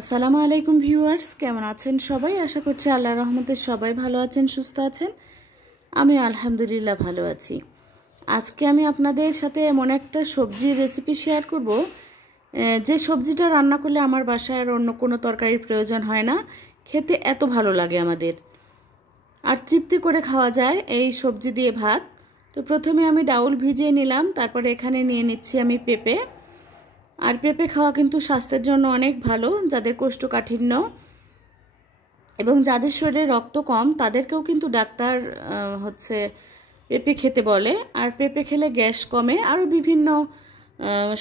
আসসালামু আলাইকুম ভিউয়ার্স, কেমন আছেন সবাই? আশা করছি আল্লাহর রহমতে সবাই ভালো আছেন, সুস্থ আছেন। আমি আলহামদুলিল্লাহ ভালো আছি। আজকে আমি আপনাদের সাথে এমন একটা সবজির রেসিপি শেয়ার করব, যে সবজিটা রান্না করলে আমার বাসায় আর অন্য কোনো তরকারির প্রয়োজন হয় না, খেতে এত ভালো লাগে আমাদের, আর তৃপ্তি করে খাওয়া যায় এই সবজি দিয়ে ভাত। তো প্রথমে আমি ডাউল ভিজিয়ে নিলাম, তারপরে এখানে নিয়ে নিচ্ছি আমি পেঁপে। আর পেঁপে খাওয়া কিন্তু স্বাস্থ্যের জন্য অনেক ভালো, যাদের কোষ্ঠকাঠিন্য এবং যাদের শরীরে রক্ত কম তাদেরকেও কিন্তু ডাক্তার পেঁপে খেতে বলে। আর পেঁপে খেলে গ্যাস কমে, আরও বিভিন্ন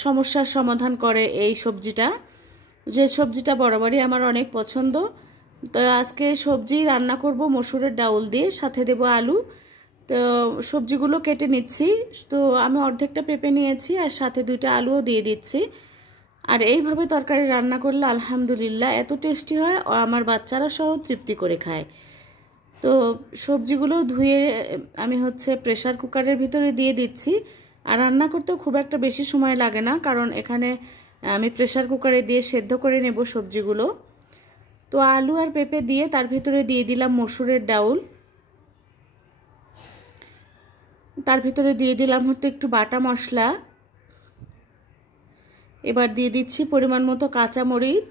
সমস্যার সমাধান করে এই সবজিটা, যে সবজিটা বরাবরই আমার অনেক পছন্দ। তো আজকে সবজি রান্না করব মসুরের ডাউল দিয়ে, সাথে দেব আলু। তো সবজিগুলো কেটে নিচ্ছি। তো আমি অর্ধেকটা পেঁপে নিয়েছি আর সাথে 2টা আলুও দিয়ে দিচ্ছি। আর এইভাবে তরকারি রান্না করলে আলহামদুলিল্লাহ এত টেস্টি হয়, আমার বাচ্চারা সহ তৃপ্তি করে খায়। তো সবজিগুলো ধুয়ে আমি প্রেসার কুকারের ভিতরে দিয়ে দিচ্ছি। আর রান্না করতেও খুব একটা বেশি সময় লাগে না, কারণ এখানে আমি প্রেসার কুকারে দিয়ে সেদ্ধ করে নেব সবজিগুলো। তো আলু আর পেঁপে দিয়ে তার ভিতরে দিয়ে দিলাম মসুরের ডাউল, তার ভিতরে দিয়ে দিলাম একটু বাটা মশলা। এবার দিয়ে দিচ্ছি পরিমাণ মতো কাঁচা মরিচ,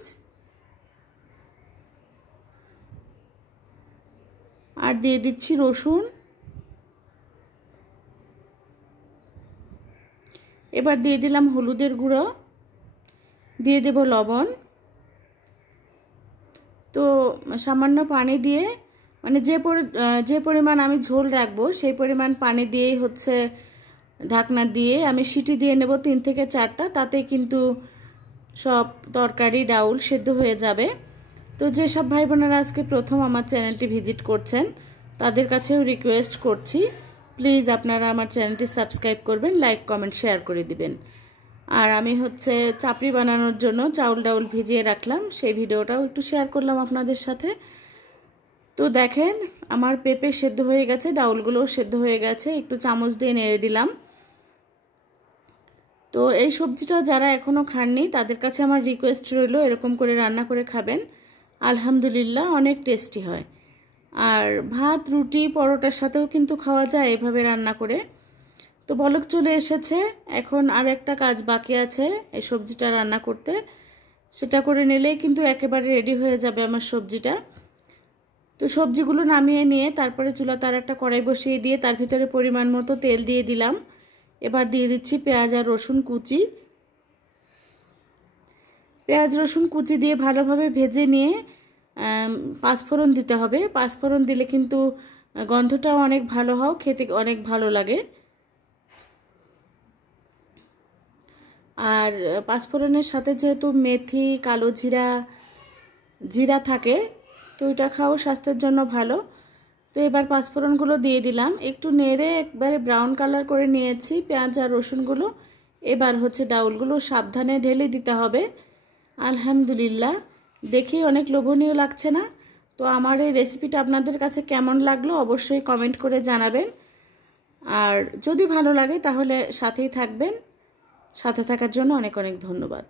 আর দিয়ে দিচ্ছি রসুন। এবার দিয়ে দিলাম হলুদের গুঁড়ো, দিয়ে দেব লবণ। তো সামান্য পানি দিয়ে, মানে যে পরিমাণ আমি ঝোল রাখবো সেই পরিমাণ পানি দিয়েই ঢাকনা দিয়ে আমি সিটি দিয়ে নেব 3 থেকে 4টা, তাতে কিন্তু সব তরকারি ডাউল সেদ্ধ হয়ে যাবে। তো যেসব ভাই বোনেরা আজকে প্রথম আমার চ্যানেলটি ভিজিট করছেন তাদের কাছেও রিকোয়েস্ট করছি, প্লিজ আপনারা আমার চ্যানেলটি সাবস্ক্রাইব করবেন, লাইক কমেন্ট শেয়ার করে দিবেন। আর আমি চাপড়ি বানানোর জন্য চাউল ডাউল ভিজিয়ে রাখলাম, সেই ভিডিওটাও একটু শেয়ার করলাম আপনাদের সাথে। তো দেখেন আমার পেঁপে সেদ্ধ হয়ে গেছে, ডাউলগুলোও সেদ্ধ হয়ে গেছে, একটু চামচ দিয়ে নেড়ে দিলাম। তো এই সবজিটা যারা এখনও খাননি তাদের কাছে আমার রিকোয়েস্ট রইল, এরকম করে রান্না করে খাবেন, আলহামদুলিল্লাহ অনেক টেস্টি হয়। আর ভাত, রুটি, পরোটার সাথেও কিন্তু খাওয়া যায় এভাবে রান্না করে। তো বলক চলে এসেছে, এখন আর একটা কাজ বাকি আছে এই সবজিটা রান্না করতে, সেটা করে নিলেই কিন্তু একেবারে রেডি হয়ে যাবে আমার সবজিটা। তো সবজিগুলো নামিয়ে নিয়ে তারপরে চুলাতে আর একটা কড়াই বসিয়ে দিয়ে তার ভিতরে পরিমাণ মতো তেল দিয়ে দিলাম। এবার দিয়ে দিচ্ছি পেঁয়াজ আর রসুন কুচি। পেঁয়াজ রসুন কুচি দিয়ে ভালোভাবে ভেজে নিয়ে পাঁচফোড়ন দিতে হবে। পাঁচফোড়ন দিলে কিন্তু গন্ধটাও অনেক ভালো হয়, খেতে অনেক ভালো লাগে। আর পাঁচফোড়নের সাথে যেহেতু মেথি, কালো জিরা থাকে, তো এটা খাওয়া স্বাস্থ্যের জন্য ভালো। তো এবার পাঁচফোড়নগুলো দিয়ে দিলাম, একটু নেড়ে একবারে ব্রাউন কালার করে নিয়েছি পেঁয়াজ আর রসুনগুলো। এবার ডাউলগুলো সাবধানে ঢেলে দিতে হবে। আলহামদুলিল্লাহ দেখেই অনেক লোভনীয় লাগছে না? তো আমার এই রেসিপিটা আপনাদের কাছে কেমন লাগলো অবশ্যই কমেন্ট করে জানাবেন। আর যদি ভালো লাগে তাহলে সাথেই থাকবেন। সাথে থাকার জন্য অনেক অনেক ধন্যবাদ।